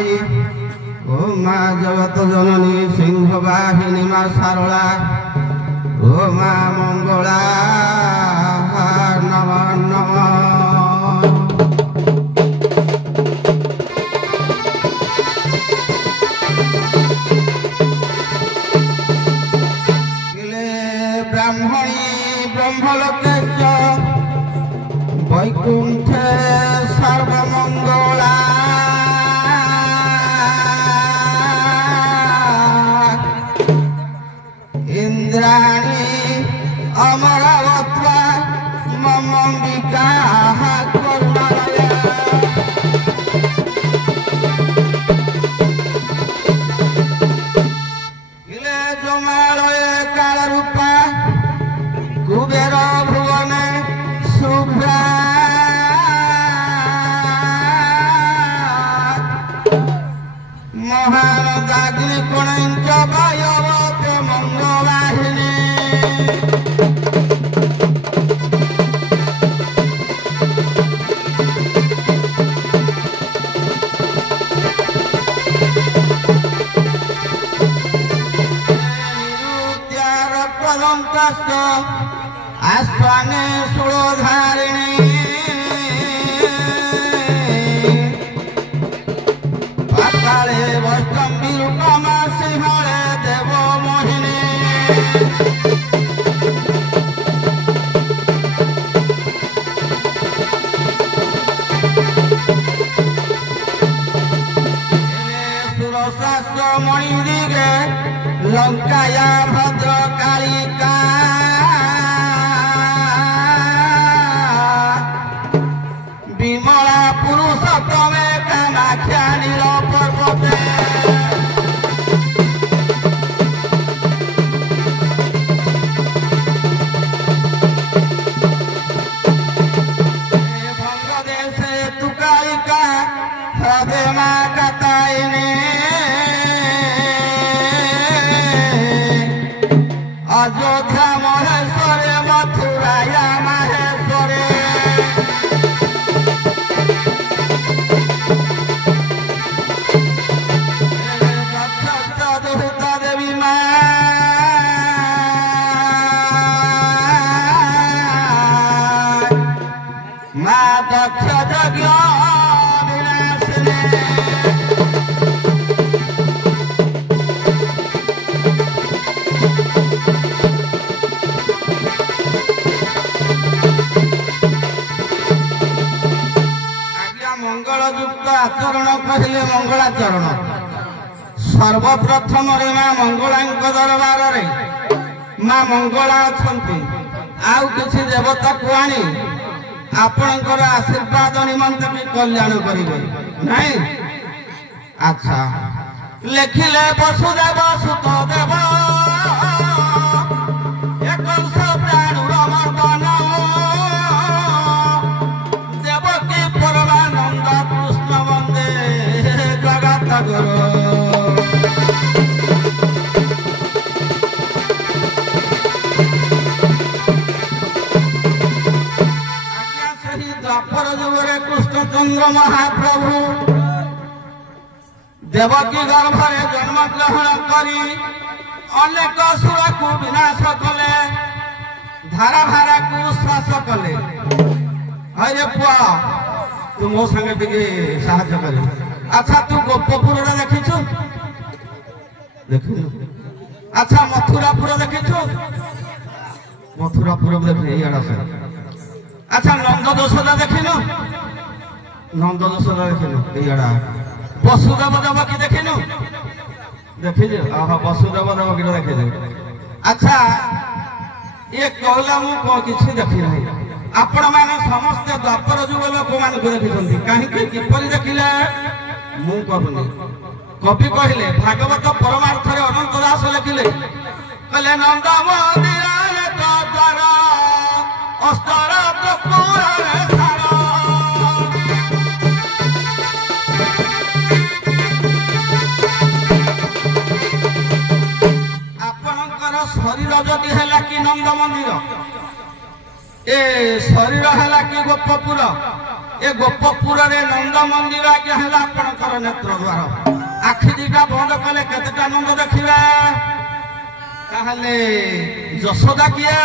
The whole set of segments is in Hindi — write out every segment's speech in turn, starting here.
महामायी ओ माँ जगत जननी सिंह वाहिनी माँ सारला ओ माँ मंगला नम नम ब्राह्मणी ब्रह्मलोकेश वैकुंठे सर्वमंगला इंद्राणी अमरावत्वा ममंबिका करुणालया इले जमालये कालरूपा कुबेर भुवने शुभ्रा महानदाग्नि कुणञ्च वायवते मंगवाहिनी निरुद्यार पदंकश्च आस्वाने सुलोधारिणी पाताले वैष्णवी रूपमा सिंहले देव मोहिनी सुरशास्त्र मणिदिगे लंकाया भद्र कालिका विमला पुरुषोत्तमे कामाख्या नील पर्वते भंगदेशे तुकालिका हृदय माँ कतायिनी अयोध्या महेश्वरे मथुराया माहेश्वरे देवी माँ दक्ष यज्ञ विनाशिनी मंगलयुक्त आचरण कहले मंगलाचरण सर्वप्रथम माँ मंगला दरबार रे माँ मंगला अच्छा आउ किसी देवता को आनी आपणकर आशीर्वाद निमंत भी कल्याण करेंगे नहीं। अच्छा लिखिले वसुदेव सुत देव एक प्राणुर मर्दन देवकी परमानंद कृष्ण वंदे जगत गुरु द्वापर जुगरे कृष्णचंद्र महाप्रभु देवकी गर्भरे जन्म ग्रहण करी अनेक असुर को विनाश कले धारा भारा को श्वास कले। अरे पुआ तू मो संगे टिके साहाय्य कर। अच्छा तू गोपपुर देखिछु देखु। अच्छा मथुरापुर देखिछु मथुरापुर देखे याडा से। अच्छा नंद दोषदा देखिनु नंद दोषदा देखिनु याडा वसुदेव देवकी देखिनु देखि जे आहा वसुदेव देवकी देखि जे। अच्छा ये कहला मु को किछि देखि नाही आपण माने समस्त द्वापर जुग लोक मान को देखिसंती काहे कि किपरि देखिले मु कहनी कवि कहिले भागवत परमार्थ रे अनंत दास लिखिले कहले नंद मंदिर तो द्वार अस्तर कपूर रे सारा आपणकर शरीर जदि हैला कि नंद मंदिर ए शरीर हैला कि गोपपुर ए गोपपुर रे नंद मंदिर आज्ञा है आपणकर नेत्र द्वार आखि दीटा बंद कले केतेटा नंद देखिबा ताहले यशोदा किया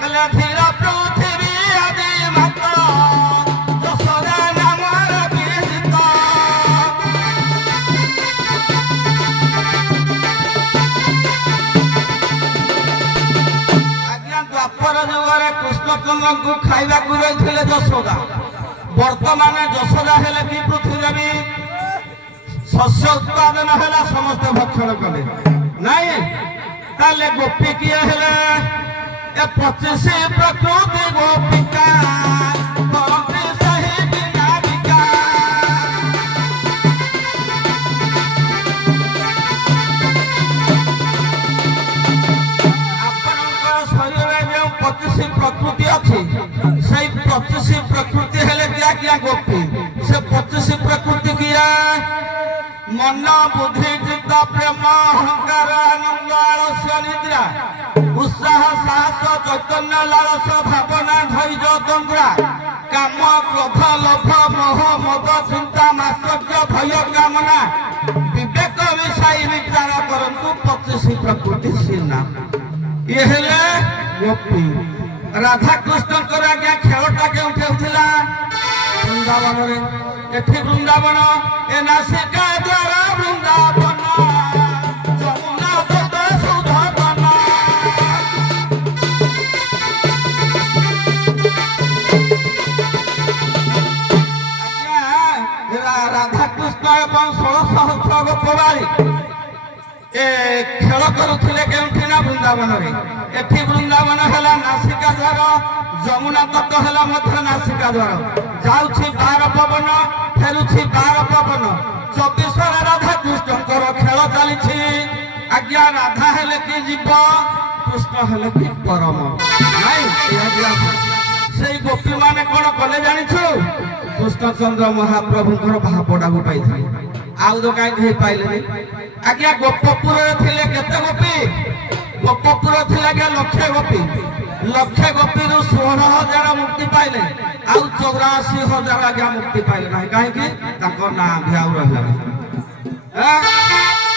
कले धीरा पृथ्वी आदि माता यशोदा नाम रविदिता आज्ञा द्वापर जुगरे कृष्णचंद्र को खाइबा को रहिथिले यशोदा वर्तमान यशोदा हेले कि पृथ्वी शस्य उत्पादन है समस्त भक्षण कले नहीं ताले गोपी किए हेले ए 25 प्रकृति गोपिका करते सही बिना बिका आपनकर शरीर में 25 प्रकृति अछि सही 25 प्रकृति हेले क्या गोपी से 25 प्रकृति किया मन बुद्धि चित्त प्रेम अहंकार आनंद आलस्य निद्रा उत्साह साहस चैतन्य लालस भावना धैर्य तंद्रा काम क्रोध लोभ मोह मद चिंता मात्सर्य भय कामना विवेक मिशाई विचार करंतु 25 प्रकृति सीना ये हेले गोपी राधा कृष्ण को आज्ञा खेलटा के उठेउथिला वृंदावन रे एठी वृंदावन ए नासिका द्वारा वृंदावन जमुना तट सुधावन आज्ञा राधा कृष्ण एवं 16 सहस्र गोपवारी ए खेल करुथिले केउठी ना वृंदावन रे एठी वृंदावन हला नासिका द्वार जमुना तट हला मध्य नासिका द्वार जाउछि 12 पवन फेरुछि 12 पवन 24 राधा कृष्णकर खेल चली आज्ञा राधा हेले कि जीव कृष्ण हेले कि परम से गोपी माने कौन कले जानिछु कृष्णचंद्र महाप्रभुकर भापटा गुटाई आउ तो कहीं पाइले आज्ञा गोपपुर थिले केते गोपी गोपपुर थिले के लक्षे गोपी लक्षे गोपी 16,000 मुक्ति पाइले आउ 84,000 आज्ञा मुक्ति पाइले ना कहीं ना भी आउ रहा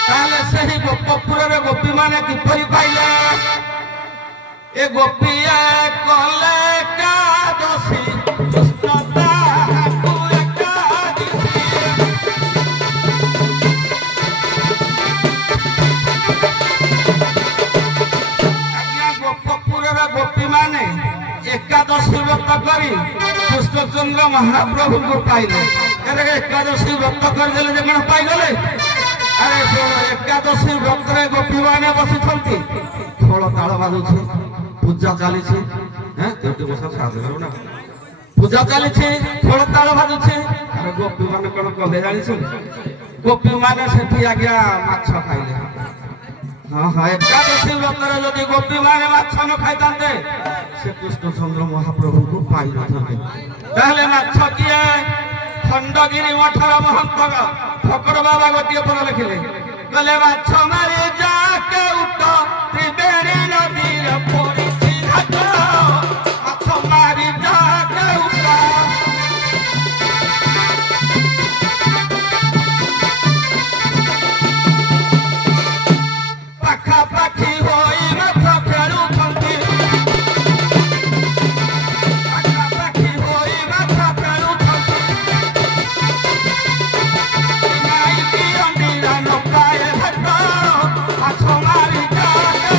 ताले से ही गोपपुर रे गोपी माने किपरि पाइले ए गोपी कले एकादशी कृष्णता गोपी माने एकादशी व्रत करी कृष्णचंद्र महाप्रभु को पाइले एकादशी व्रत करदेले जे पाइगले अरे एकादशी व्रत रे गोपी माने बसी खोल ताल बाजुछि पूजा चली पूजा चली खोल ताल बाजुछि अरे गोपी माने कौन कले जानी गोपी माने सेठी आज्ञा माछ खाइले हाँ हाँ एकादशी व्रत जदि गोपी माने माछ न खाइते से कृष्णचंद्र महाप्रभु को पाई नथे माछ किए खंडगिरी मठर महंत फकर बाबा गोटे पद लिखिले कहले माछ मारी जाके उठ त्रिवेणी नदीर पड़िछि घाट माछ मारी जाके उठ पाखापाखि होई माछ खेलुछंती पाखापाखि होई माछ खेलुछंती नाई की अंडीरा नकाए घाट माछ मारी जाके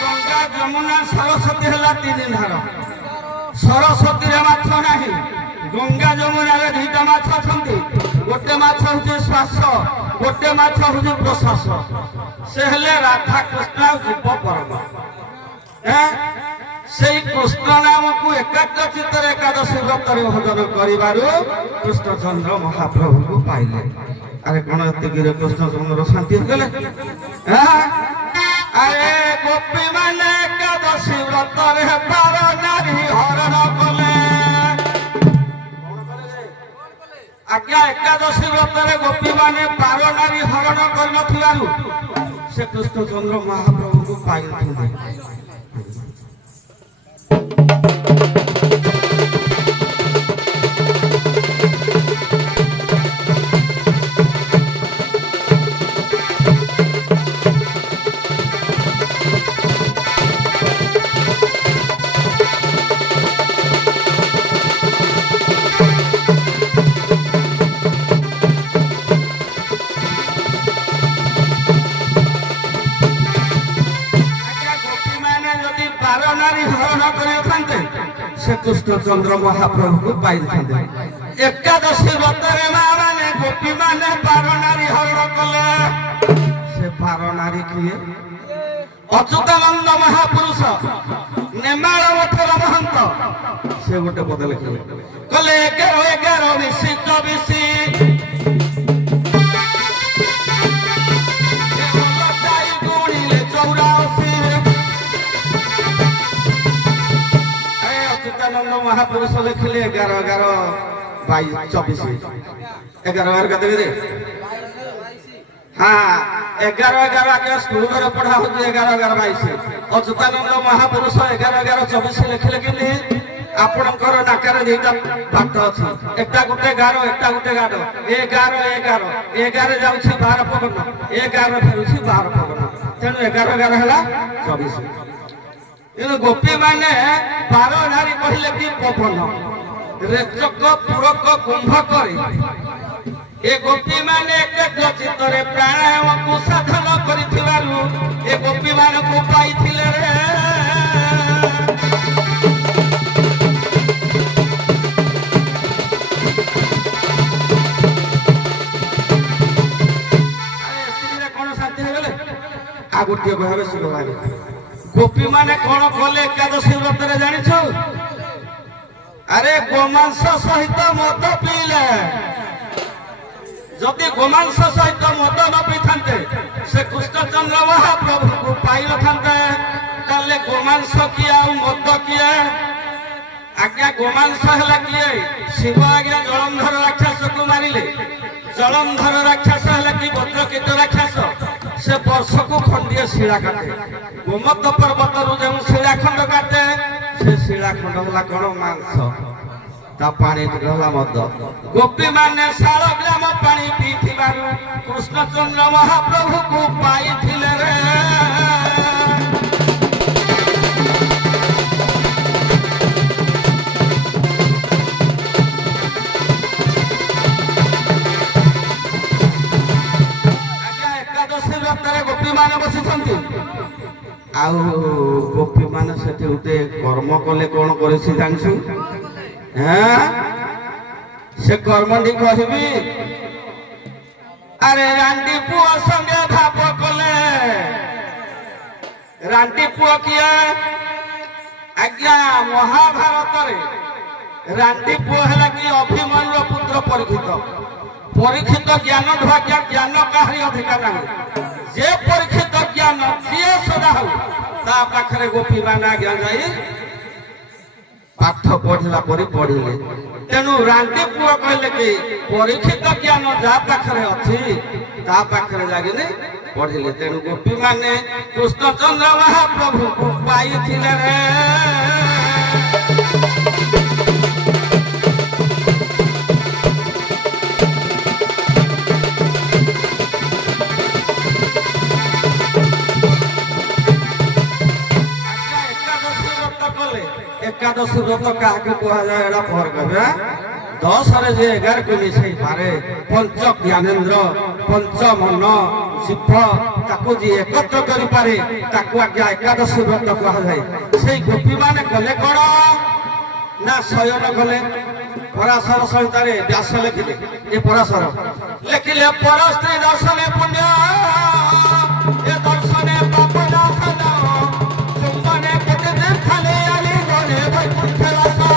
गंगा जमुना सरस्वती हला 3 दिन धार सरस्वती रे माछ नाही गंगा जमुना रे दुईटा माछ अछंती गोटे माछ होचे श्वास गोटे माछ होचे प्रश्वास से हेले राधा कृष्ण जीव परम से कृष्ण नाम को एकाग्र चित्तर एकादशी व्रत रे भजन करिबारु कृष्णचंद्र महाप्रभु को पाइले अरे कोन एतिगिरे कृष्णचंद्र शांति गेले अरे गोपी माने एकादशी व्रत रे पार नारी हरण कले आज्ञा एकादशी व्रत गोपी माने 12 नारी हरण कर से कृष्णचंद्र महाप्रभु को पाई कृष्णचंद्र महाप्रभु को पाई एकादशी व्रत माने गोपी माने 12 नारी हरण कले से 12 नारी किए अच्युतानंद महापुरुष नेमाल मठर महंत से गोटे पद लिखे कले 11 मिशी 24 महापुरुष लिखिले 11 11 22 24 11 का देवे हाँ 11 11 के स्कूल में पढ़ा हो 11 11 22 अच्युतानंद महापुरुष 11 11 24 लिखिले कि आपणकर नाकार दुईटा बाट अच्छी एकटा गोटे गार एकटा गोटे गार 11 11 11 जाउछि 12 पवन 11 फेरुछि 12 पवन तेणु 11 11 हला 24 गोपी माने 12 नारी कहले कि पवन रेचक पूरक कुंभ करे ए गोपी माने एक चित्तरे प्राणायाम को साधन करिथिबारु ए गोपी मान को पाइथिले रे अरे सिने कोन शांति हो गेले आ गोटे भाबे सुनो भाई गोपी माने कौन कले एकादशी व्रत जानी छो अरे गोमांस सहित मद पीले जदि गोमांस सहित मद न पी थांते से कृष्णचंद्र महाप्रभु को पाई न थांते ताले गोमांस किया मद किया आज्ञा गोमांस हला किए शिव आज्ञा जलंधर राक्षस को मारिले जलंधर राक्षस हला कि वज्रकीट राक्षस से वर्ष को खंडीय शिला काटे गोमत पर्वत जो शिला खंड काटे से शिला खंड हला कौन मांस ता पानी गला मद गोपी माने 16 ग्राम पानी पीथिबारु कृष्णचंद्र महाप्रभु को पाइथिले रे गोपी माने बसी आउ गोपी माने सेठी उते कर्म कले कौन करे जानछु हैं से कर्मटी कहबी अरे रांडी पुओ संगे भाप कले रांडी पुओ किया आज्ञा महाभारत रे रांडी पुओ हला कि अभिमन्यु पुत्र परीक्षित ज्ञान ढाक्या ज्ञान काहरी अधिकार नहीं जे परीक्षित ज्ञान जे सदा हो ता पाखरे गोपी माने आज्ञा जाई पाठ पढ़ला परी पढ़िले तेनु रांडी पुओ कहले कि परीक्षित ज्ञान जा पाखरे अछि ता पाखरे जागिने पढ़िले तेनु गोपी माने कृष्णचंद्र महाप्रभु को पाइथिले रे एकादशी व्रत क्या कह जाए पर कहे 10 रे जे 11 को मिसई पारे पंच ज्ञानेन्द्र पंच मन शिव ताको जी एकत्र करि पारे ताको आज्ञा एकादशी व्रत कह जाए से गोपी माने कले कोन ना शयन कले पराशर संहिता रे व्यास लिखिले ए पराशर लिखिले पर स्त्री दर्शन पुण्य ए दर्शन पाप नाशन तुमने केते दिन खाले आली गने वैकुंठ वासा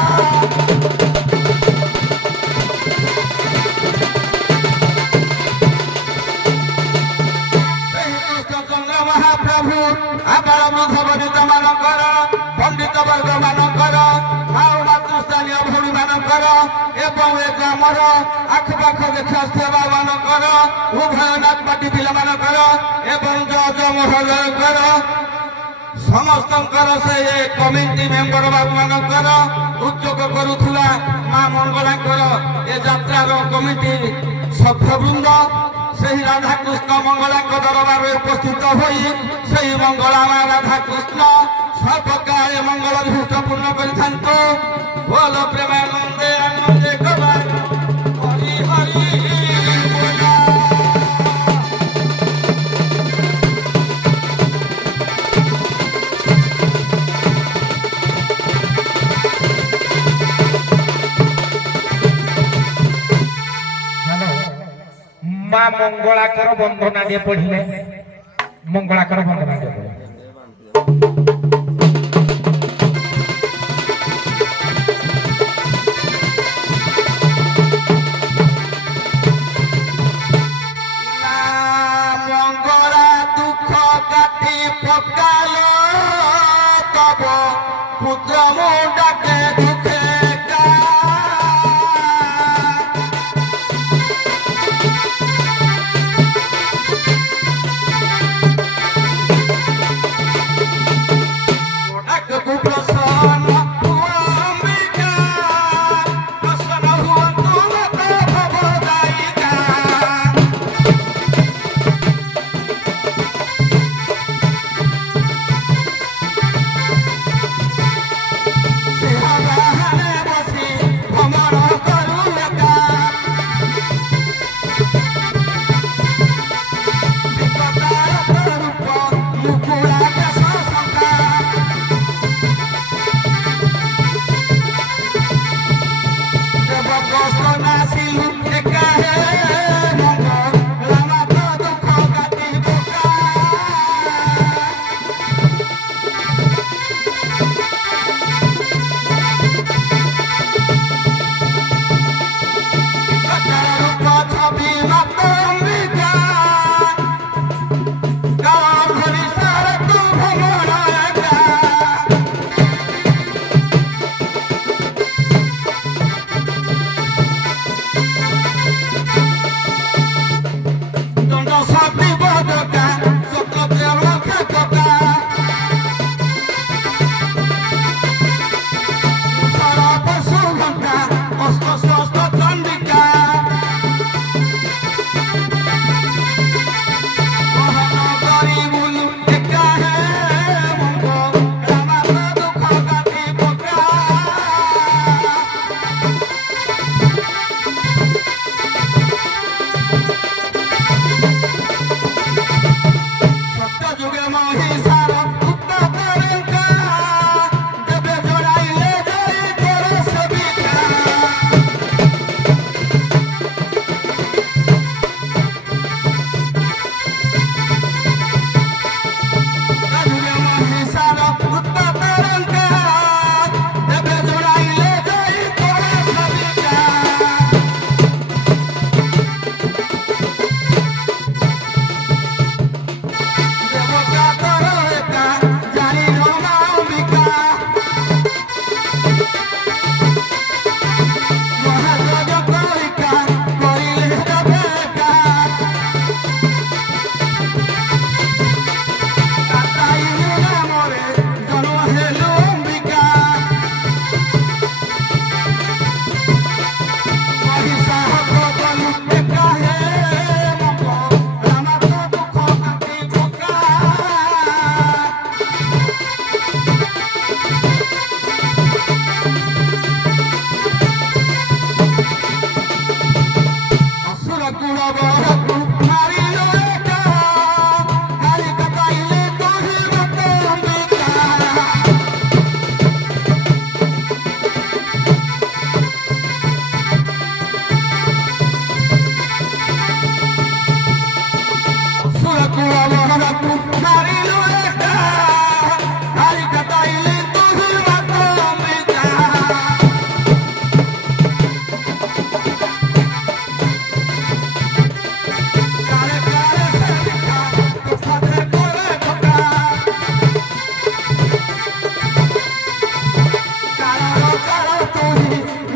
कृष्णचंद्र महाप्रभु आबाल वृद्ध वनिता मानकर पंडित वर्ग मानकर मातृस्थानीय भूमि मानकर ए ଏବଂ ଏ ଗ୍ରାମର ଆଖପାଖ ଦେଖାଥିବା ମାନଙ୍କର ଉଭୟନାଥ ପାର୍ଟି ପିଲାମାନଙ୍କର ଏବଂ ଜଜ ମହୋଦୟଙ୍କର ସମସ୍ତଙ୍କର ସେ କମିଟି ମେମ୍ବର ବାବୁମାନଙ୍କର ଉଦ୍ଯୋଗ କରୁଥିବା ମା ମଙ୍ଗଳାଙ୍କର ଏ ଯାତ୍ରାର କମିଟି ସଭ୍ୟବୃନ୍ଦ ସେହି ରାଧାକୃଷ୍ଣ ମଙ୍ଗଳାଙ୍କ ଦରବାରରେ ଉପସ୍ଥିତ ହୋଇ ସେହି ମଙ୍ଗଳା ମା ରାଧାକୃଷ୍ଣ ସର୍ବକାଳ ମଙ୍ଗଳ ବିଶିଷ୍ଟ ପୂର୍ଣ୍ଣ କରିଥାନ୍ତୁ। ବୋଲ ପ୍ରେମାନନ୍ଦେ ଆନନ୍ଦେ ଗୋପାଳ ହରି ହରି মা মঙ্গলাকর বন্দনা দিয়ে পড়িলে মঙ্গলাকর বন্দনা দিয়ে পড়িলে মঙ্গলা দুঃখ কাটি পকাল তব পুত্র মুন্ডাকে দুঃখে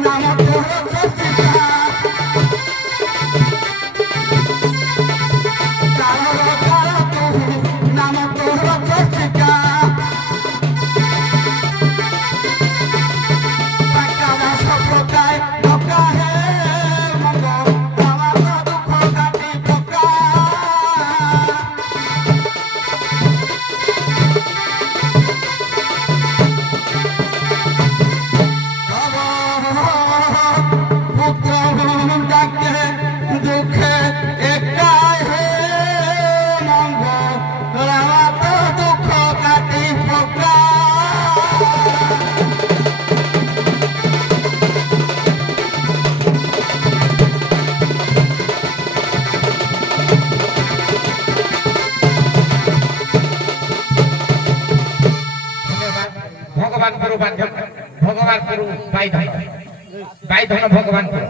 Namo ভগবানপুর ভগবানপুর বাইধন ভগবানপুর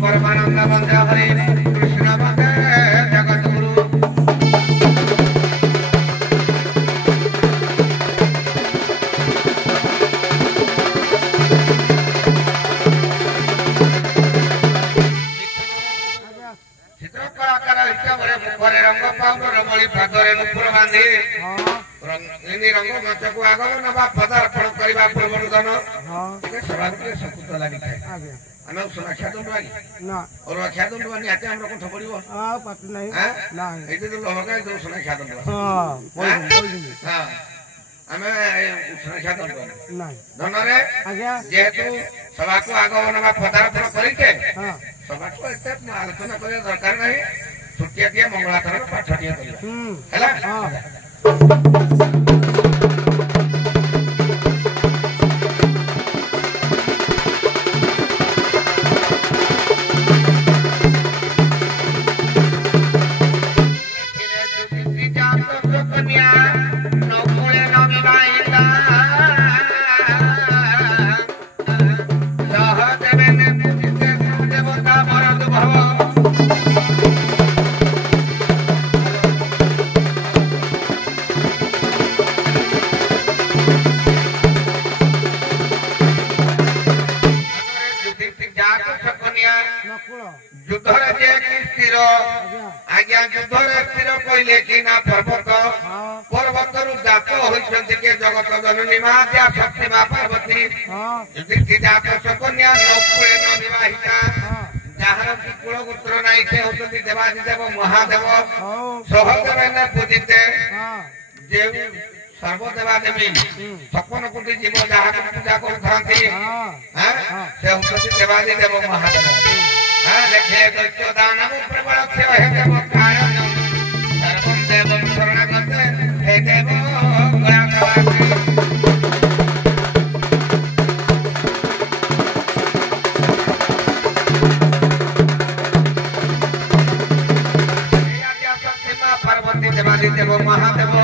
परमानंद बंद हरे कृष्ण ଚିତ୍ର କଳାକାର ହିସାବରେ ମୁଖରେ ରଙ୍ଗ ପାଉଡର ମଳି ପାଦରେ ନୂପୁର ବାନ୍ଧି ରଙ୍ଗିନୀ ରଙ୍ଗ ମଞ୍ଚକୁ ଆଗମନ ବା ପଦାର୍ପଣ କରିବା ପୂର୍ବରୁ ଧନ ଟିକେ ସ୍ୱାଭାବିକ ସକୁତ ଲାଗିଥାଏ। ଆମେ ଉଷୁନା ଖିଆ ଦଣ୍ଡୁଆ କି ଅରୁଆ ଖିଆ ଦଣ୍ଡୁଆ ନିହାତି ଆମର କଣ୍ଠ ପଡିବ ଏଇଠି ତ ଲହକା ଉଷୁନା ଖିଆ ଦଣ୍ଡୁଆ ଆମେ ଉଷୁନା ଖିଆ ଦଣ୍ଡୁଆ ଧନରେ ଯେହେତୁ ସଭାକୁ ଆଗମନ ବା ପଦାର୍ପଣ କରିଛେ ସଭାକୁ ଏତେ ଆଲୋଚନା କରିବା ଦରକାର ନାହିଁ। ଛୋଟିଆଟିଏ ମଙ୍ଗଳାଚରଣ ପାଠଟିଏ କରିବା ହେଲା। ଯୁଦ୍ଧରେ ଯେ କି ସ୍ଥିର ଆଜ୍ଞା ଯୁଦ୍ଧରେ ସ୍ଥିର କହିଲେ କି ନା ପର୍ବତରୁ ଜାତ ହୋଇଛନ୍ତି କି ଜଗତ ଜନନୀ ମା ଶକ୍ତି ମା ପାର୍ବତୀ ଜାତ କନ୍ୟା ନକୁଳେ ନ ବିବାହିତା ଯାହାର କି କୁଳଗୋତ୍ର ନାହିଁ ସେ ହଉଛନ୍ତି ଦେବାଦିଦେବ ମହାଦେବ ସହଦେବ ପୂଜିତେ ଯେଉଁ ସର୍ବଦେବାଦେବୀ ସପନ କୋଟି ଜୀବ ଯାହାକୁ ପୂଜା କରୁଥାନ୍ତି ସେ ହଉଛନ୍ତି ଦେବାଦିଦେବ ମହାଦେବ। ଲେଖେ ଦୈତ୍ୟ ଦାନବ ପ୍ରବଳ କ୍ଷୟ ହେ ଦେବ କାରଣ ସର୍ବଂ ଦେବଂ ଶରଣାଗତେ ହେ ଦେବ ଗଳାଧରାତି। ଶକ୍ତି ମା ପାର୍ବତୀ ଦେବାଦିଦେବ ମହାଦେବ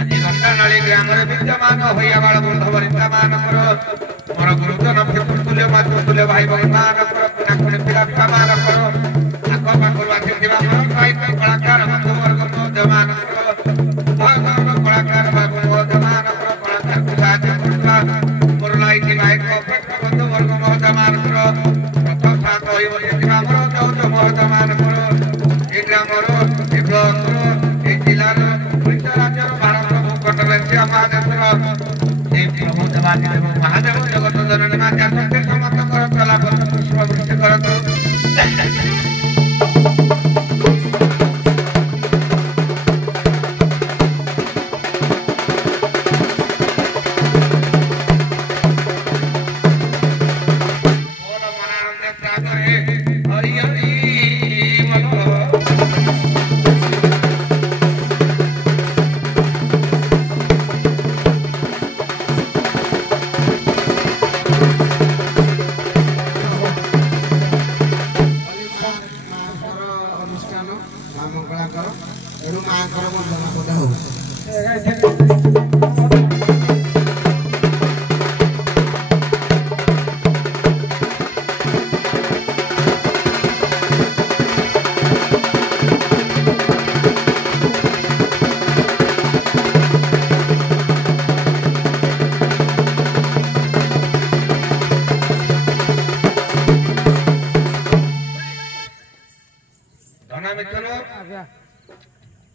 ଆଜି ଗଣ୍ଡାନାଳୀ ଗ୍ରାମରେ ବିଦ୍ୟମାନ ହୋଇଆ ବାଳ ବୃଦ୍ଧ ବରିଷ୍ଠମାନଙ୍କର ମୋର ଗୁରୁଜନ ତୁଲ୍ୟ ମାତୃତୁଲ୍ୟ ଭାଇ ଭଉଣୀମାନଙ୍କର ପିଲାକୁଣି ପିଲାଛୁଆମାନଙ୍କର ଆଖ ପାଖରୁ ଆସିଥିବା ମୋର ସାହିତ୍ୟ କଳାକାର ବନ୍ଧୁବର୍ଗ ମଧ୍ୟମାନଙ୍କର ଉଭୟଧର୍ମ କଳାକାର ମଧ୍ୟମାନଙ୍କର କଳାକାରକୁ ସାହାଯ୍ୟ କରୁଥିବା ମୋର ଲାଇଟି ଭାଇଙ୍କ ଅପେକ୍ଷା ବନ୍ଧୁବର୍ଗ ମଧ୍ୟମାନଙ୍କର ରଥ ଶାନ୍ତ ହୋଇ ବସିଥିବା ମୋର ଯୌଜ ମଧ୍ୟମାନଙ୍କର ଏ ଗ୍ରାମର ଏ ବ୍ଲକର ଏ ଜିଲ୍ଲାର ଓଡ଼ିଶା ରାଜ୍ୟର ଭାରତ ଭୂଖଣ୍ଡରେ ମହାଦେଶର ପ୍ରଭୁ ଦେବାଦିଦେବ ମହାଦେବ ଜଗତ ଜନନୀ ମା ଶକ୍ତି ସମସ୍ତଙ୍କର ଚଲା ପୁଷ୍ପ ବୃଷ୍ଟି କରନ୍ତୁ।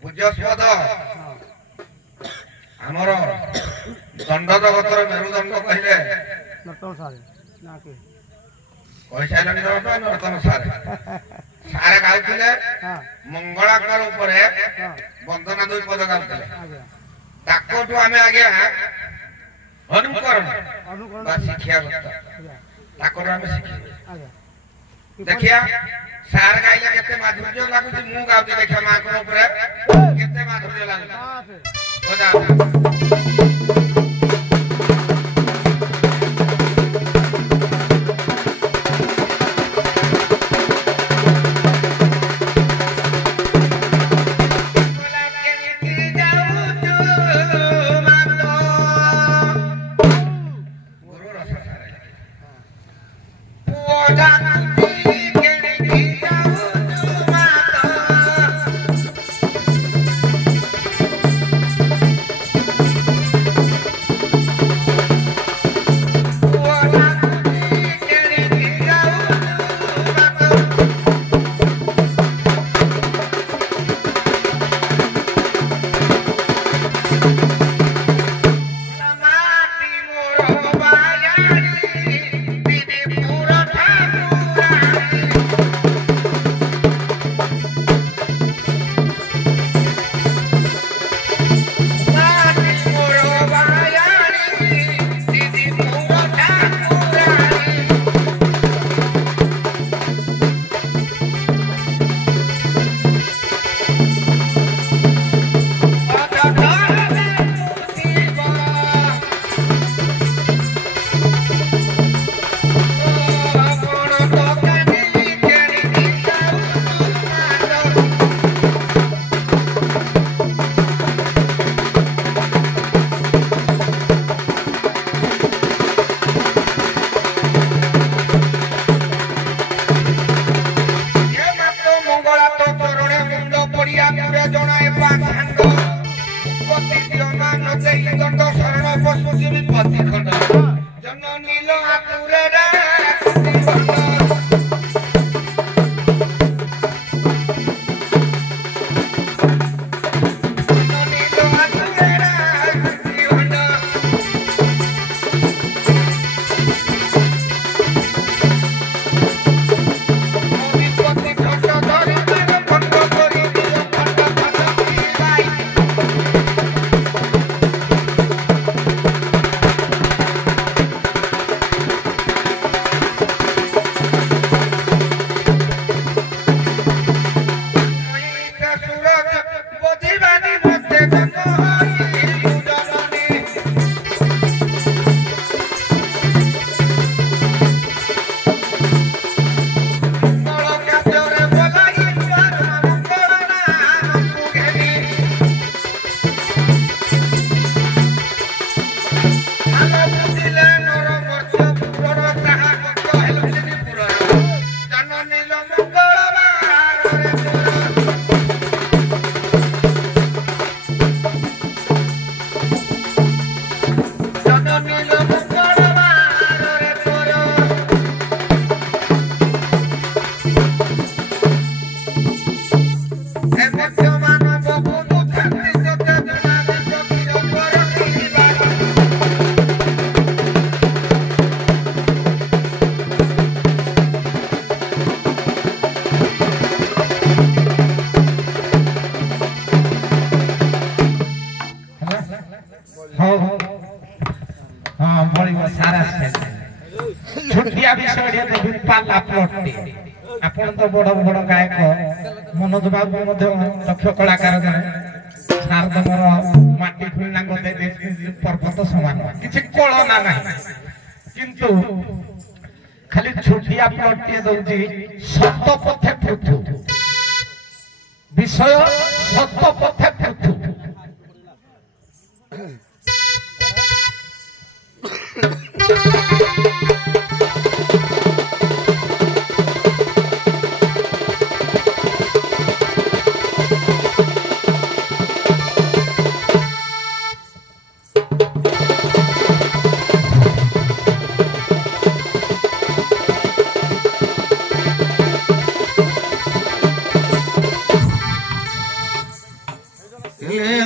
ପୂଜ୍ୟସ୍ପଦ ଆମର ଦଣ୍ଡ ଜଗତର ମେରୁଦଣ୍ଡ କହିଲେ କହିସାରିଲାଣି ନର୍ତ୍ତନ ସାରେ ସାରେ ଗାଉଥିଲେ ମଙ୍ଗଳାଙ୍କର ଉପରେ ବନ୍ଦନା ଦୁଇ ପଦ ଗାଉଥିଲେ ତାଙ୍କଠୁ ଆମେ ଆଜ୍ଞା ଅନୁକରଣ ବା ଶିକ୍ଷାଗତ ତାଙ୍କଠୁ ଆମେ ଶିଖିବୁ ଦେଖିଆ ସାର୍ ଗାଇଲେ କେତେ ମାଧୁର୍ଯ୍ୟ ଲାଗୁଛି ମୁଁ ଗାଉଛି ଦେଖିବା ମାଙ୍କର ଉପରେ କେତେ ମାଧୁର୍ଯ୍ୟ ଲାଗୁଛି। ପାଖଣ୍ଡ ପତି ଦିଅମାନ ଦେଇ ଦଣ୍ଡ ଶରଣ ପଶୁଛି ବିପତ୍ତି ଖଣ୍ଡ ଜନ ନୀଳ ଆକୁରେରେ କୁଟି ଖଣ୍ଡ ଛୋଟିଆ ବିଷୟରେ ଦେବି ପାଲା ପ୍ଲଟଟି ଆପଣ ତ ବଡ ବଡ ଗାୟକ ମନୋଜ ବାବୁ ମଧ୍ୟ ଦକ୍ଷ କଳାକାର ଜଣେ ସାର ତମର ମାଟି ଖୁଳିନାଙ୍କ ପର୍ବତ ସମାନ କିଛି କଳନା ନାହିଁ କିନ୍ତୁ ଖାଲି ଛୋଟିଆ ପ୍ଲଟଟିଏ ଦଉଛି ସତ ପଥେ ପୃଥୁ ବିଷୟ ସତ ପଥେ ପୃଥୁ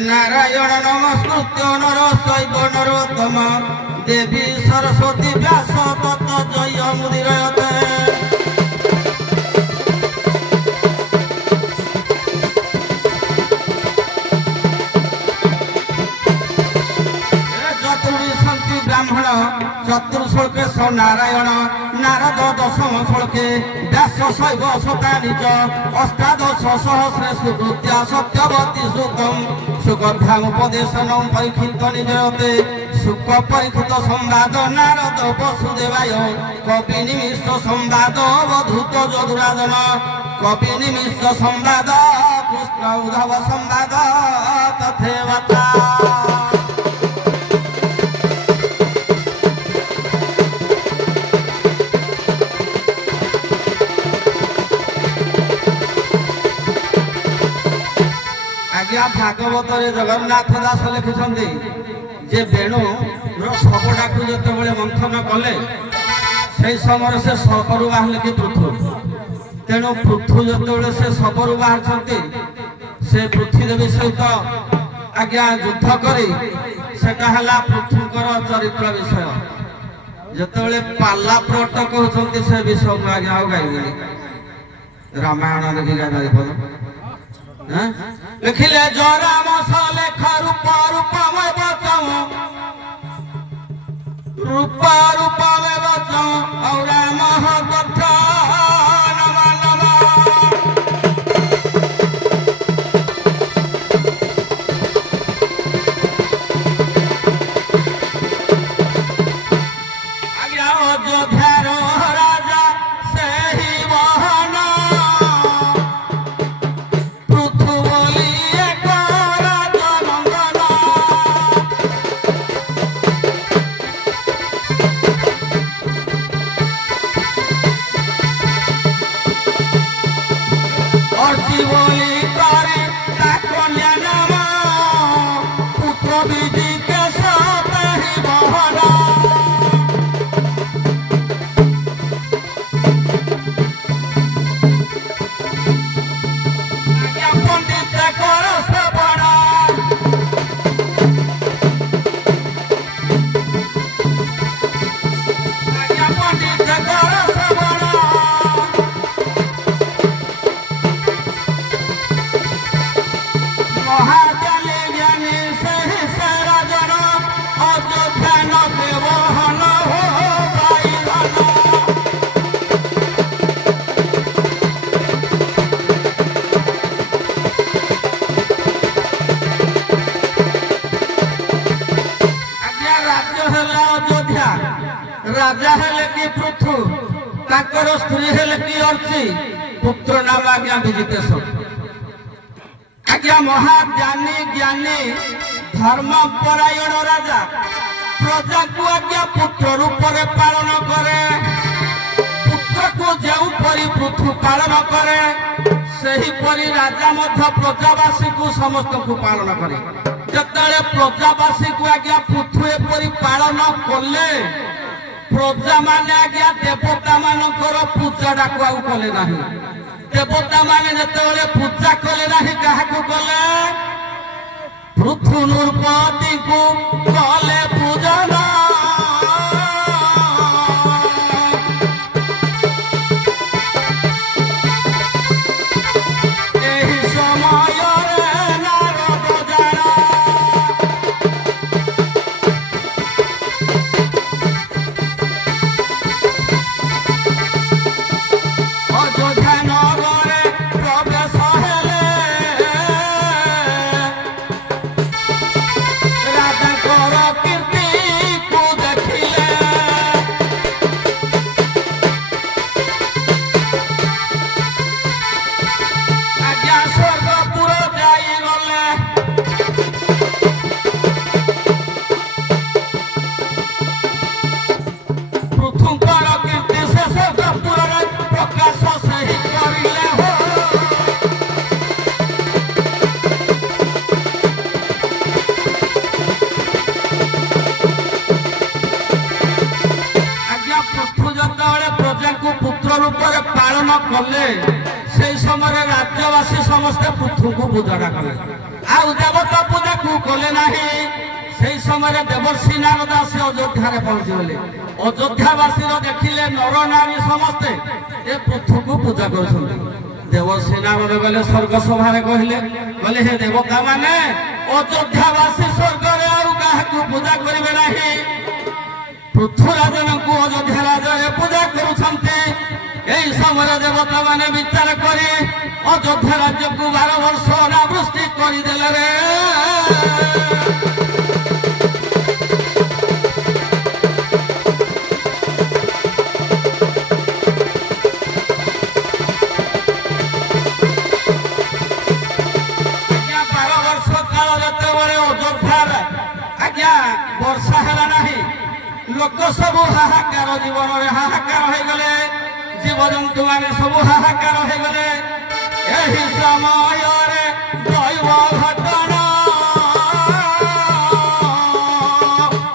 नारायण नमस्कृत्य नर शैव नरोत्तम देवी सरस्वती व्यास तत् जय मुदिरयते चतुर्णी सन्ति ब्राह्मण चतुर्श्लोके स नारायण नारद दशम श्लोके व्यास शैव शतानि च अष्टादश सहस्रे सुकृत्या सत्यवती सुतम् सुखभ्यामुपदेशनं परीक्षित निजयते सुख परीक्षित संवाद नारद वसुदेवाय कवि निमिष संवाद अवधूत यदुराधन कवि निमिष संवाद कृष्ण उद्धव संवाद तथैवता भागवत जगन्नाथ दास लिखिं जे बेणु शवटाक जो मंथन कले से समय से शवरु बाहर कि पृथु तेणु पृथु जो से शवरु बाहर से पृथ्वीदेवी सहित आज्ञा युद्ध करी पृथुकर चरित्र विषय जिते पाला प्रट कहते से विषय को आज्ञा गाइबी रामायण देखी गाइबा लिखिले जराम लेख रूप रूपमय बचम रूप रूपमय बचम और राम कथा नम नम आज्ञा अयोध्यार राजा से ही मोहन ମହାଜ୍ଞାନୀ ଜ୍ଞାନୀ ସେହି ସେ ରାଜନ ଅଯୋଧ୍ୟା ନ ଦେବହନ ହୋ ବାଇଧନ। ଆଜ୍ଞା ରାଜ୍ୟ ହେଲା ଅଯୋଧ୍ୟା, ରାଜା ହେଲେ କି ପୃଥୁ, ତାଙ୍କର ସ୍ତ୍ରୀ ହେଲେ କି ଅର୍ଚି, ପୁତ୍ର ନାମ ଆଜ୍ଞା ବିଜିତେଶ୍ୱର। ଆଜ୍ଞା ମହାଜ୍ଞାନୀ ଜ୍ଞାନୀ ଧର୍ମପରାୟଣ ରାଜା ପ୍ରଜାକୁ ଆଜ୍ଞା ପୁତ୍ର ରୂପରେ ପାଳନ କରେ। ପୁତ୍ରକୁ ଯେଉଁପରି ପୃଥୁ ପାଳନ କରେ ସେହିପରି ରାଜା ମଧ୍ୟ ପ୍ରଜାବାସୀକୁ ସମସ୍ତଙ୍କୁ ପାଳନ କରେ। ଯେତେବେଳେ ପ୍ରଜାବାସୀକୁ ଆଜ୍ଞା ପୃଥୁ ଏପରି ପାଳନ କଲେ ପ୍ରଜାମାନେ ଆଜ୍ଞା ଦେବତା ମାନଙ୍କର ପୂଜାଟାକୁ ଆଉ କଲେ ନାହିଁ। ଦେବତା ମାନେ ଯେତେବେଳେ ପୂଜା କଲେ ନାହିଁ କାହାକୁ କଲେ? ପୃଥୁ ନୃପତିଙ୍କୁ କଲେ ପୂଜନ। ଏହି ସମୟରେ ନାରଦ ଜାଣ ଅଯୋଧ୍ୟା ନଗରେ ପ୍ରବେଶ ହେଲେ ରାଜାଙ୍କର କୀର୍ତ୍ତିକୁ ଦେଖିଲେ। ଆଜ୍ଞା ସ୍ୱର୍ଗପୁର ଯାଇଗଲେ। ପୃଥୁଙ୍କର କୀର୍ତ୍ତି ସେ ସ୍ୱର୍ଗପୁରରେ ପ୍ରକାଶ ସେହି କରିଲେ ହୋ। ଆଜ୍ଞା ପୃଥୁ ଯେତେବେଳେ ପ୍ରଜାଙ୍କୁ ପୁତ୍ର ରୂପରେ ପାଳନ କଲେ ସେହି ସମୟରେ ରାଜ୍ୟବାସୀ ସମସ୍ତେ ପୃଥୁଙ୍କୁ ପୂଜା କଲେ, ଆଉ ଦେବତା ପୂଜାକୁ କଲେ ନାହିଁ। ସେହି ସମୟରେ ଦେବର୍ଷି ନାରଦ ଆସି ଅଯୋଧ୍ୟାରେ ପହଞ୍ଚିଗଲେ। ଅଯୋଧ୍ୟାବାସୀର ଦେଖିଲେ ନର ନାରୀ ସମସ୍ତେ ଏ ପୃଥୁକୁ ପୂଜା କରୁଛନ୍ତି। ଦେବର୍ଷି ନାରଦ ଗଲେ ସ୍ୱର୍ଗ ସଭାରେ କହିଲେ ହେ ଦେବତା ମାନେ ଅଯୋଧ୍ୟାବାସୀ ସ୍ୱର୍ଗରେ ଆଉ କାହାକୁ ପୂଜା କରିବେ ନାହିଁ। ପୃଥୁରାଜନଙ୍କୁ ଅଯୋଧ୍ୟା ରାଜ୍ୟରେ ପୂଜା କରୁଛନ୍ତି। ଏହି ସମୟରେ ଦେବତା ମାନେ ବିଚାର କରି ଅଯୋଧ୍ୟା ରାଜ୍ୟକୁ 12 ବର୍ଷ ଅନାବୃଷ୍ଟି କରିଦେଲେ ରେ। ଆଜ୍ଞା 12 ବର୍ଷ କାଳ ଯେତେବେଳେ ଅଯୋଧ୍ୟାରେ ଆଜ୍ଞା ବର୍ଷା ହେଲା ନାହିଁ, ଲୋକ ସବୁ ହାହାକାର, ଜୀବନରେ ହାହାକାର ହେଇଗଲେ, ଜୀବଜନ୍ତୁ ମାନେ ସବୁ ହାହାକାର ହେଇଗଲେ। ଏହି ସମୟରେ ଦୈବ ଘଟଣା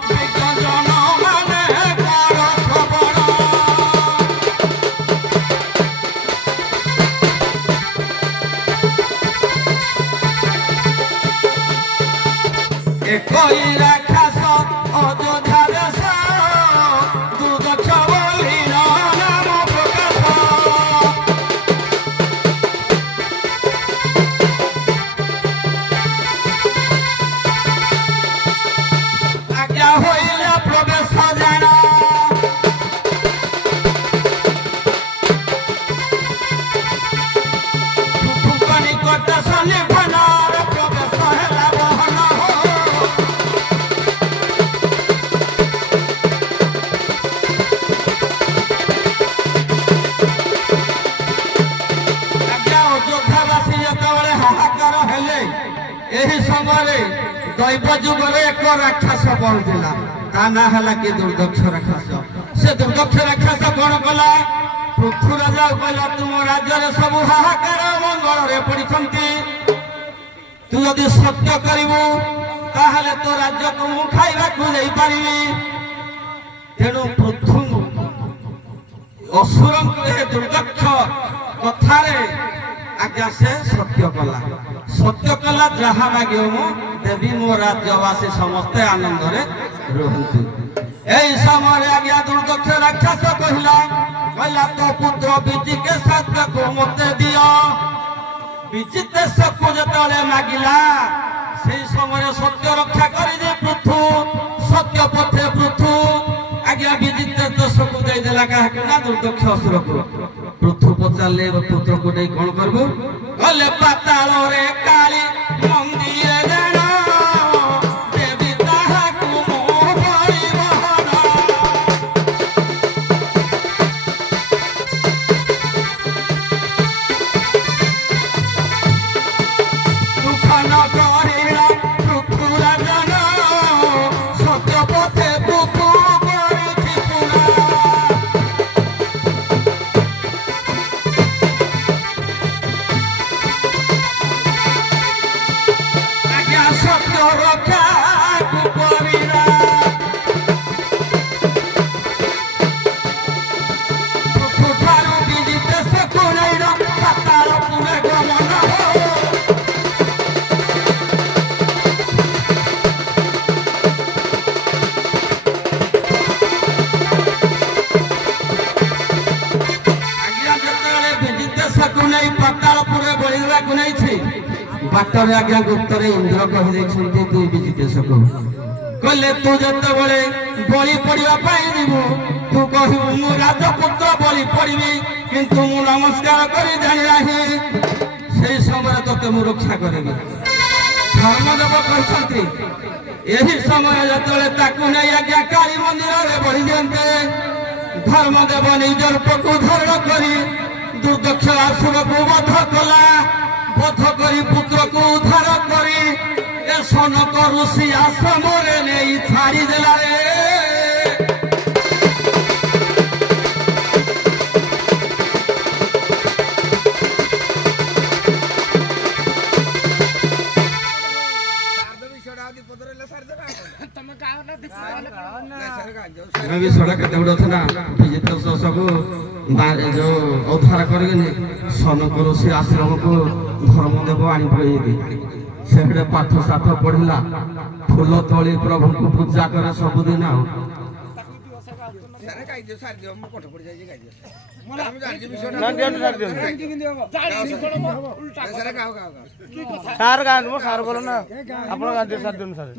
ବିଜ୍ଞଜନ ମାନେ କର ଖବର। একই রাক্ষস অযোধ্যা দেশ দুর্দক্ষ বলি নাম প্রকাশ। আজ্ঞা হইলে প্রবেশ জান পৃথুক নিকট সন্নিধানের প্রবেশ হেলা বহন হো। ଅଯୋଧ୍ୟାବାସୀ ଯେତେବେଳେ ହାହାକାର ହେଲେ ଏହି ସମୟରେ ଦୈବ ଯୁଗରେ ଏକ ରାକ୍ଷସ ପହଞ୍ଚିଲା। ତା ନାଁ ହେଲା କି ଦୁର୍ଦକ୍ଷ ରାକ୍ଷସ। ସେ ଦୁର୍ଦକ୍ଷ ରାକ୍ଷସ କଣ କଲା? ପୃଥୁରାଜା କହିଲା ତୁମ ରାଜ୍ୟରେ ସବୁ ହାହାକାର ମଙ୍ଗଳରେ ପଡିଛନ୍ତି, ତୁ ଯଦି ସତ୍ୟ କରିବୁ ତାହେଲେ ତୋ ରାଜ୍ୟକୁ ମୁଁ ଖାଇବାକୁ ଦେଇପାରିବି। ତେଣୁ ପୃଥୁ ଅସୁରଙ୍କୁ ଏ ଦୁର୍ଦକ୍ଷ କଥାରେ ଆଜ୍ଞା ସେ ସତ୍ୟ କଲା। ସତ୍ୟ କଲା ଯାହା ମାଗିବ ମୁଁ ଦେବୀ, ମୋ ରାଜ୍ୟବାସୀ ସମସ୍ତେ ଆନନ୍ଦରେ ରୁହନ୍ତୁ। ଏହି ସମୟରେ ଆଜ୍ଞା ଦୁର୍ଦକ୍ଷ ରାକ୍ଷସ କହିଲା ତୋ ପୁତ୍ର ବିଜିକେ ସାତକୁ ମୋତେ ଦିଅ। ବିଚିତେଶକୁ ଯେତେବେଳେ ମାଗିଲା ସେଇ ସମୟରେ ସତ୍ୟ ରକ୍ଷା କରିଦେ ପୃଥୁ ସତ୍ୟ ପଥେ ପୃଥୁ ଆଜ୍ଞା ବିଚିତେଶକୁ ଦେଇଦେଲା କାହାକୁ ନା ଦୁର୍ଦକ୍ଷ ଅସୁରକୁ। ପୃଥୁ ପଚାରିଲେ ପୁତ୍ରକୁ ନେଇ କଣ କରିବୁ? ଗଲେ ପାତାଳରେ କାଳି ମନ୍ଦିର ଜାଣ ଦେବୀ ତାହାକୁ ମୋ ପରିବହନ। ଦୁଃଖ ନ କରିଳ ପୃଥୁର ଜନ ସତ୍ୟ ପଥେ ପୃଥୁ କରୁଛି ପୁରା। ଆଜ୍ଞା ସତ୍ୟ ରକ୍ଷାକୁ କରିଲା ପୃଥୁଠାରୁ ବିଜିତେଶକୁ ନେଇଲ ପାତାଳ ପୁରେ ଗମନ। ପାତାଳପୁରରେ ବଳିବାକୁ ନେଇଛି ବାଟରେ ଆଜ୍ଞା ଗୁପ୍ତରେ ଇନ୍ଦ୍ର କହିଦେଇଛନ୍ତି ତୁ ବିଜିତେଶକୁ କହିଲେ ତୁ ଯେତେବେଳେ ବଳି ପଡିବା ପାଇଁ ଯିବୁ ତୁ କହିବୁ ମୁଁ ରାଜପୁତ୍ର ବଳି ପଡିବି କିନ୍ତୁ ମୁଁ ନମସ୍କାର କରି ଜାଣି ନାହିଁ ସେଇ ସମୟରେ ତୋତେ ମୁଁ ରକ୍ଷା କରିବି। ଧର୍ମଦେବ କହିଛନ୍ତି ଏହି ସମୟ ଯେତେବେଳେ ତାକୁ ନେଇ ଆଜ୍ଞା କାଳୀ ମନ୍ଦିରରେ ବଳି ଦିଅନ୍ତେ ଧର୍ମଦେବ ନିଜ ରୂପକୁ ଧାରଣ କରି ଦୁର୍ଦକ୍ଷ ଅସୁରକୁ ବଧ କଲା। ବଧ କରି ପୁତ୍ରକୁ ଉଦ୍ଧାର କରି ଏ ସନକ ଋଷି ଆଶ୍ରମରେ ନେଇ ଛାଡ଼ିଦେଲା ରେ। ବିଷୟଟା କେତେ ଗୁଡେ ଅଛି ନା ବିଜିତେଶ ସବୁ ଯୋଉ ଉଦ୍ଧାର କରିକିନି ସନକ ଋଷି ଆଶ୍ରମକୁ ଧର୍ମଦେବ ଆଣି ପଳେଇବି। ସେଠି ପାଠ ସାଠ ପଢିଲା ଫୁଲ ତୋଳି ପ୍ରଭୁଙ୍କୁ ପୂଜା କରେ ସବୁଦିନ। ଆଉ ସାର୍ ଗାଁ ସାର୍ ବୋଲ ନା ଆପଣ ଗାଁ ସାର୍ ଦିଅନ୍ତୁ ସାର୍।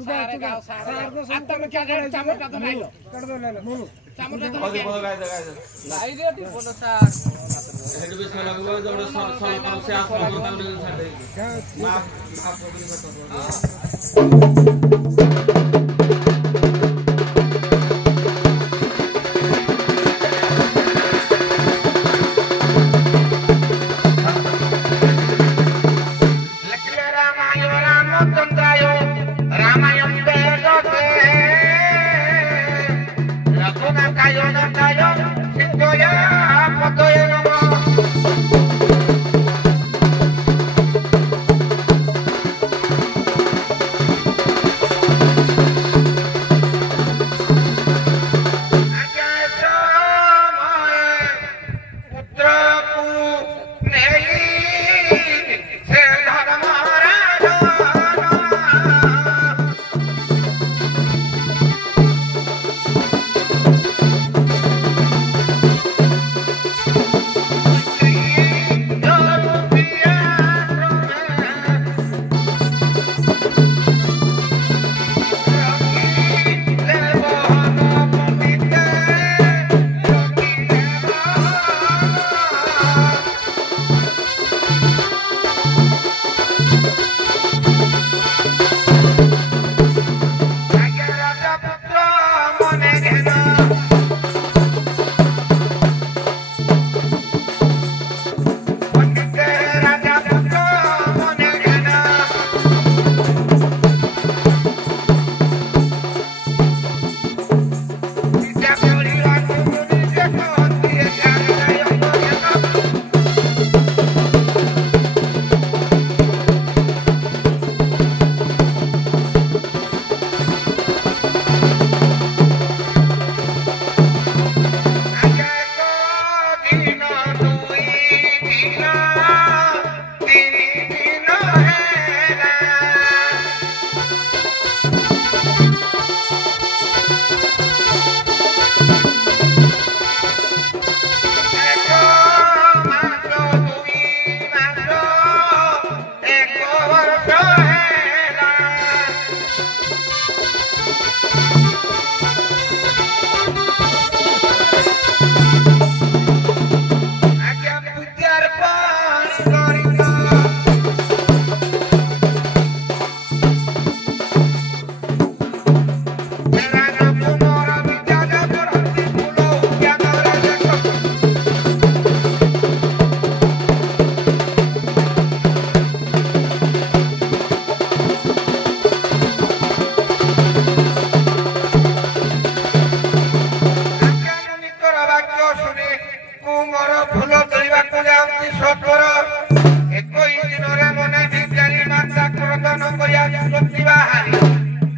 କରିବା ପ୍ରତିଭା ହାରି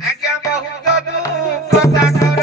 ଆଜ୍ଞା ବହୁତ ଦୁଃଖ ତାଙ୍କର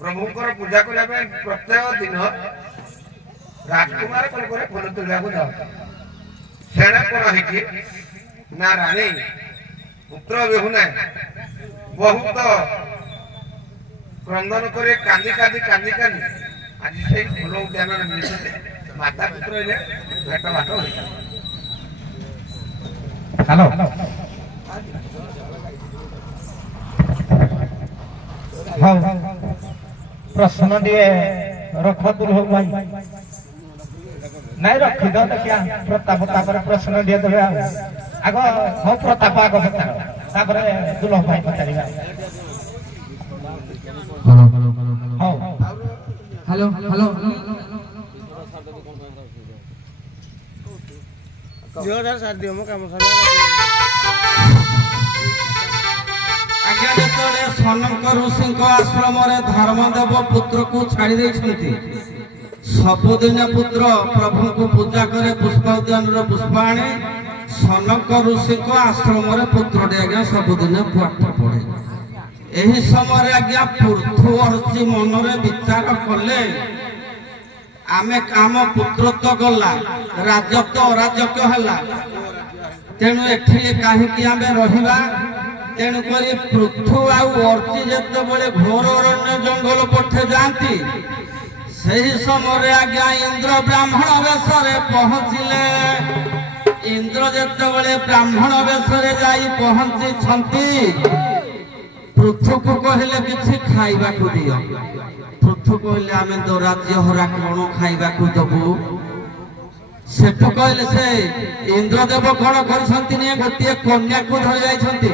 प्रभुंकर पूजा करने प्रत्येक दिन राजकुमार फल तुलना जाओ सेणे कौन है ना रानी पुत्र बेहुना बहुत क्रंदन करे कांदी कांदी कांदी कांदी आज से फूल उद्यान मिलते माता पुत्र भेट बाट हो हेलो हाँ प्रश्न दिए रख दुल्हन भाई नहीं रखी दो तो क्या प्रताप प्रश्न दिए देवे आग हाँ प्रताप आग पचार दुल्हन भाई पचार हेलो हेलो साथ दियो मो काम आज्ञा जेतले सनक ऋषि आश्रम धर्मदेव पुत्र को छाड़ी देइछंती सबुदिन पुत्र प्रभु को पूजा करे पुष्प उद्यान पुष्प आने सनक ऋषि आश्रम पुत्र आज्ञा सबुदिन पाठ पढ़े एही समय आज्ञा पृथु अर्ची मनरे विचार कले आमे काम पुत्र तो गला राजत्व अराजक हला तेणु एठी काहीकि आमे रहिबा तेणुक पृथु आर्ची जिते घोर अरण्य जंगल पठे जाती से समय आज्ञा इंद्र ब्राह्मण वेश पहुँचले इंद्र जिते ब्राह्मण वेश पहुँची पृथु को कहले किछि खाइबा को दियो पृथु कहले आमे तो राज्य हरा कौन खाइबा को दबु सेठु कहले से इंद्रदेव कौन करछंती ने गोटे कन्या को धरि जाइछंती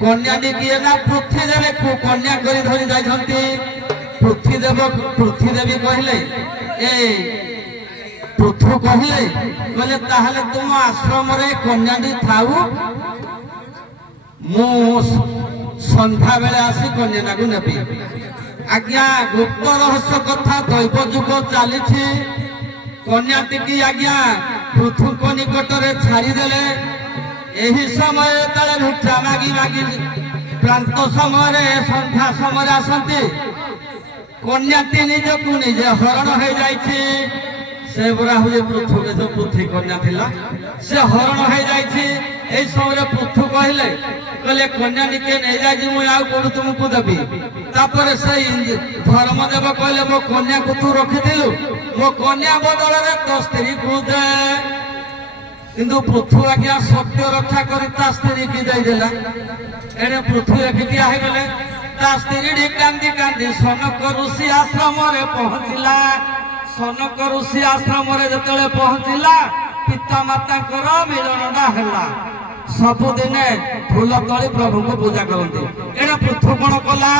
कन्या नी किए ना पृथ्वी देवी को कन्या करी धरि जाइछंती पृथ्वी देवी कहले ए पृथु कहले कहले ताहले तुम आश्रम रे कन्या नी थाउ मु संध्या बेले आसी कन्या को नेबी आज्ञा गुप्त रहस्य कथा दैव जुग चली कन्याटी की आज्ञा पृथु को निकट में छाड़ीदे यही समय तले भिक्षा मागी मागी प्रांत समय संध्या समय आसती कन्याटी निजक निजे हरण हो जाइए से बुरा हुए पृथु के जो पृथ्वी कन्या थिला से हरण हो जाइए समय पृथु कहले कहले कन्या निके नहीं जाए मुझे आउ कौन तुमको देवी तापर से धर्मदेव कहले मो कन्या को तू रखिलु मो कन्या बदल में तो स्त्री को दे किंतु पृथु आज्ञा सत्य रक्षा करी ता स्त्री की देला एने पृथु एकिया हो गले ता स्त्री कांदी कांदी सनक ऋषि आश्रम रे पहुंचला सनक ऋषि आश्रम रे जतले पहुंचला पिता माता मिलनटा है सबुदिने फूल तली प्रभु को पूजा करते एटा पृथु कौन कला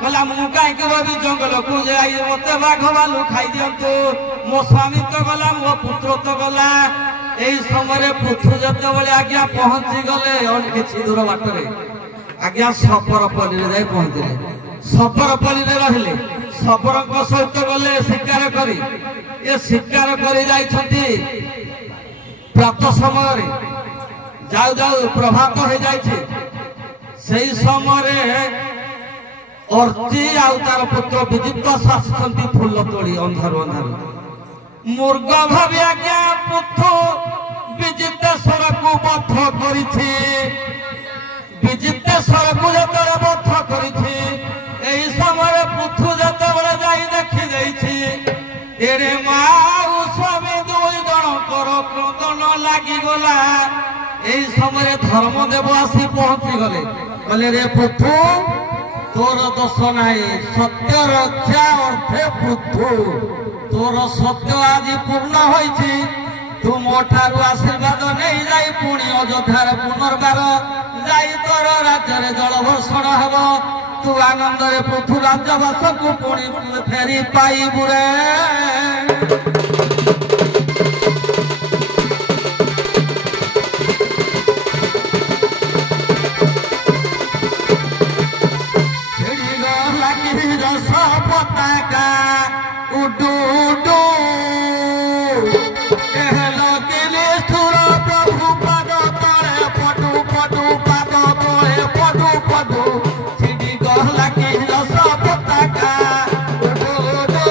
कला मु कहीं रवि जंगल को जाई मत बाघ भालू खाई दिंतु मो स्वामी तो गला मो पुत्र तो गला यही समय पृथु जिते आज्ञा पहुंची गले किसी दूर बाटर आज्ञा सपरपल्ली जाए पहुंचले सपरपल्ली रहिले सपर सहित गले शिकार करी ये शिकार कर प्रात समय जाऊ जाऊ प्रभात हो जाए समय अर्ची आउ तार पुत्र विजित आसुंच फूल तोड़ी अंधार अंधार मुर्ग भावी आज्ञा पृथु विजितेश्वर को बध करी विजितेश्वर को जो बध करी समय पृथु जो देखी एरे माँ स्वामी दुई जनकर क्रदन लगिगला यही समय धर्मदेव आसी पहुंची गले कहले रे पृथु तोर दोष नाई सत्य रक्षा अर्थे पृथु तोर सत्य आज पूर्ण होइछि तू मो ठारू आशीर्वाद नहीं जाई पुणी अयोध्यार पुनर्बार जाई तोर राज्य जलभर्षण हब तू आनंद पृथु राज्यवास को पुणी फेरी पाइबु रे पताका उडू उडू प्रभु पद तले पटू पटू पाद तले पटू पटू छिड़ी गहला कि रस पताका उडू उडू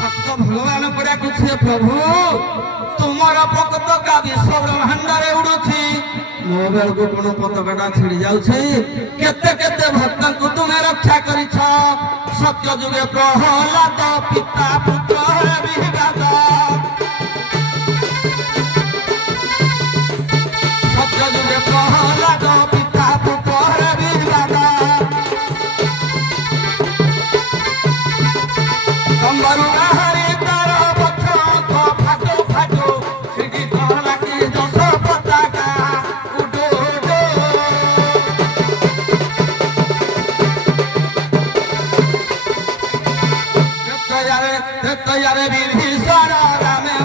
भक्त भगवान पड़ा कुछ प्रभु तुमर भक्त का विश्व ब्रह्मांड उड़ुछि मो बेल को कोन पताका छिड़ी जाउछि केते केते भक्त को तुमे रक्षा करिछ सत्य जुगे प्रहलाद पिता पुत्र विवाद सत्य जुगे प्रहलाद पिता पुत्र विवाद कंबरु हरि तार बच्चों को फाटो फाटो छिड़ी कहला कि जस पताका यारे विभीषण रामे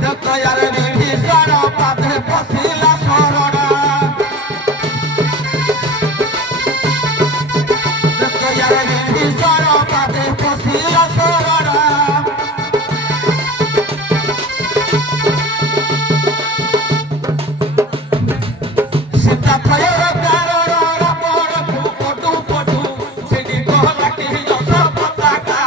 देखो यारे विभीषण पाथे पशिला शरण देखो यारे विभीषण पाथे पशिला शरण सीता थयर कारण रावण को पटू पटू छिड़ी कहला कि जस पताका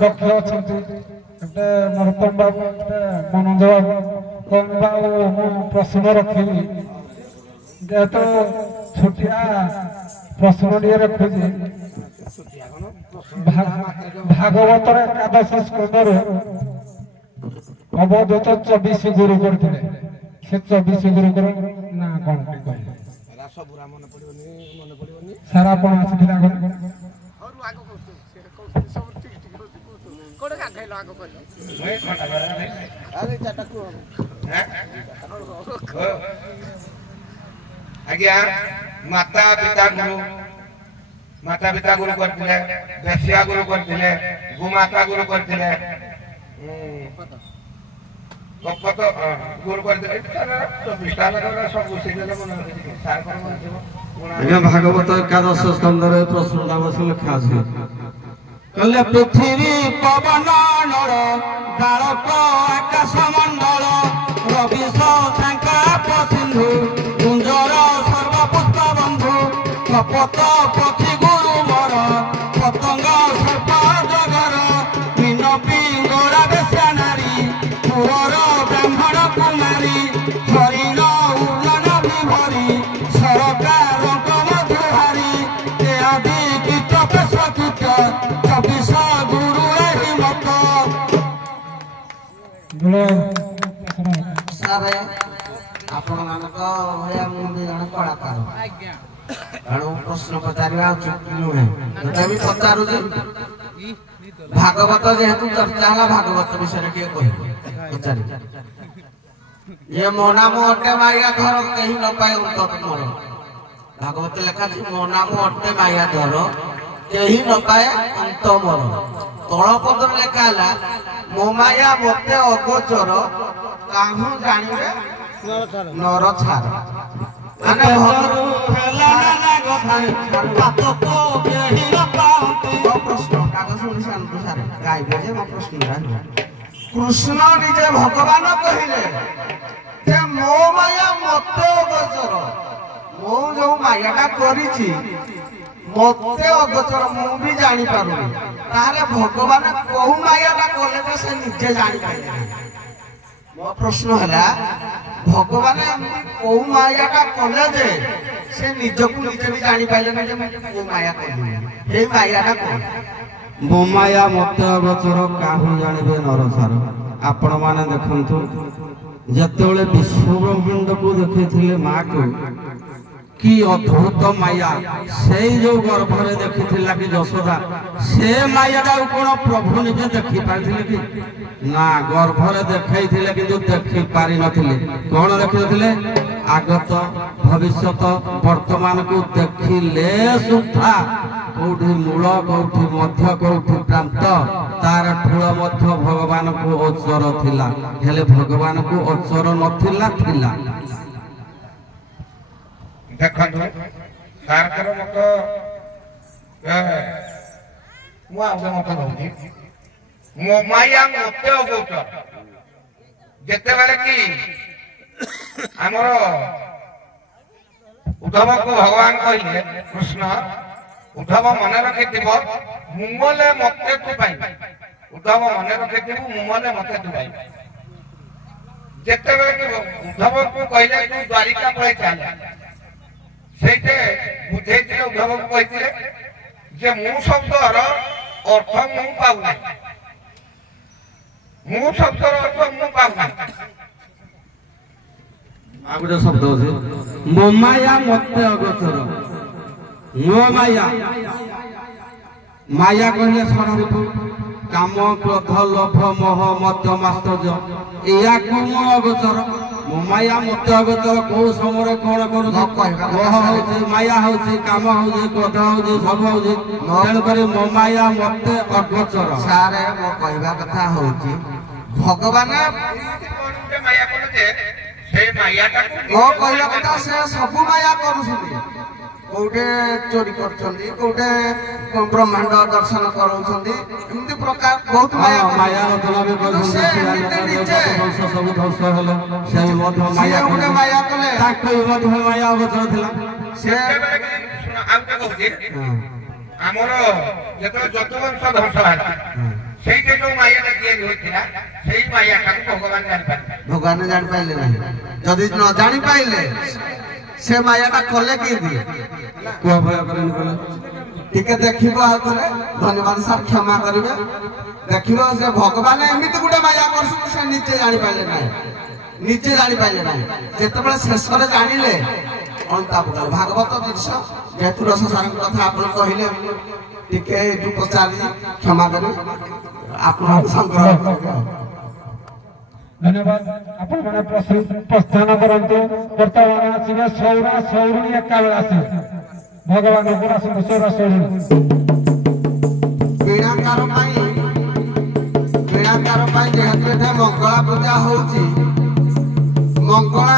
दक्ष अच्छा नरोत्तम बाबू मनोज बाबू प्रश्न रखी जेहेतु छुटिया प्रश्न टे रखुची भागवतर एकादश स्कंदर अवधूत 24 गुरु करते से 24 गुरु कर ना कौन सारा आप आज्ञा माता पिता गुरु माता पिता गुरु करथिले देशिया गुरु करथिले गोमाता गुरु करथिले कपत गुरु करथिले तो विष्टानगर सब उसेले मन सार कर मन आज्ञा भागवत एकादश स्कंदर प्रश्नोत्तर लिखा अछि कहले पृथ्वी पवन नर बालक आकाश मंडल रवि शंकर सिंधु कुंजर सर्वपुष्प बंधु कपत पक्षी गुरु मर पतंग सर्प जगर मीन पिंगला बेश्या नारी पुरर ब्राह्मण कुमारी हरिण उड़न विभरी सरकार मधुहारी आदि गीत पेशकृत 24 गुरु एहि मत सारे आपण मानक भया मुंडी जण कलाकार तेणु प्रश्न पचारिया उचित नुहे तथापि पचारू भागवत जेहेतु चर्चा है भागवत विषय किए कह पचारि ये मो नाम अटे माया घर कहीं न पाए उन्नत मोर भागवत लेखा मो नाम अटे माया घर कहीं न पाए अंत मोर तल पद लेखा है मो माया मते अगोचर काहू जानिबे नर छार माने प्रश्न कागज शांति सारे गाइबे जे प्रश्न कृष्ण निजे भगवान कहिले जे मो माया मते अगोचर मो जो मायाटा करिछि मते अगोचर मु भी जानि पारुनी तारे भगवान कहू मायाटा कले से निजे जानि पाइले मो प्रश्न हला भगवान कहू मायाटा कले जे से निजकु निजे भी जानि पाइले जे मो माया कली हे मायाटा को मो माया मते अगोचर काहू जानिबे नरसार आपण माने देखंतु जतेबेले विश्व ब्रह्मांड को देखिथिले मां को कि अद्भुत माया से जो गर्भरे देखिथिला कि यशोदा से मायाटा कोन प्रभु निजे देखि पाथिले कि ना गर्भरे देखैथिले कि जो देखि पारि नथिले कोन देखिथिले आगत भविष्यत वर्तमान को देखिले सुधा कोठी मूल कोठी मध्य कोठी प्रांत तार ठूल मध्य भगवान को अचर थिला हेले भगवान को अचर नथिला थिला देखंतु सरकार मत मु आगे मत होगी मो माया मते अगोचर जेते बेले कि हमर उद्धव को भगवान कहले कृष्ण उद्धव मन रखिथिबो मुमले मते तू पाई उद्धव मन रखिथिबो मुमले मते तू पाई जेते बेले कि उद्धव को कहले तू द्वारिका पळे चल सेते बुझेथिले उद्धव को कहथिले जे मु शब्दर अर्थ मु पाउना मु शब्दर अर्थ मु पाउना आगुटे शब्द अछि मो माया मते अगोचर मो माया माया कहले स्वाभाविक काम क्रोध लोभ मोह मद मास्तर्य या को मो अगोचर मो माया मते अगोचर को समय कोन करू मोह होछि माया होछि काम होछि क्रोध होछि सब होछि तेन करे मो माया मते अगोचर सारे मो कहबा कथा होछि भगवान माया कोन जे से मायाटा मो कहबा कथा से सब माया करूछथि कोटे चोरी करछथि कोटे ब्रह्मांड दर्शन करूछथि एमति प्रकार बहुत माया माया रचना भी करछथि सब ध्वंस हलो से मध माया कोटे माया कले ताको मध माया अगोचर थिला से आउटा कहजे हमर जेतो जतवंश ध्वंस होला सेइते जो मायाटा किए होइथिला सेई मायाटा भगवान जानि पाइले नहीं जदि न जानि पाइले से मायाटा कले कि दिए को भय करन बोले ठीक है देखिबो आ करे धन्यवाद सर क्षमा करिवे देखिबो से भगवान एमिति गुटे माया करसु से नीचे जानि पाइले नहीं नीचे जानि पाइले नहीं जेते बेले शेष करे जानिले अंता बदल भागवत दृश्य जेतु रस सार कथा आपन कहिले टिके जो पचारी क्षमा करि आपन संग्रह धन्यवाद आपण माने प्रश्न प्रस्थान करंतु वर्तमान आसीबे सौरा सौरुणी एका बेला आसी भगवान पूरा सुर शैली वीणाकार जेहेतु मंगला पूजा होची मंगला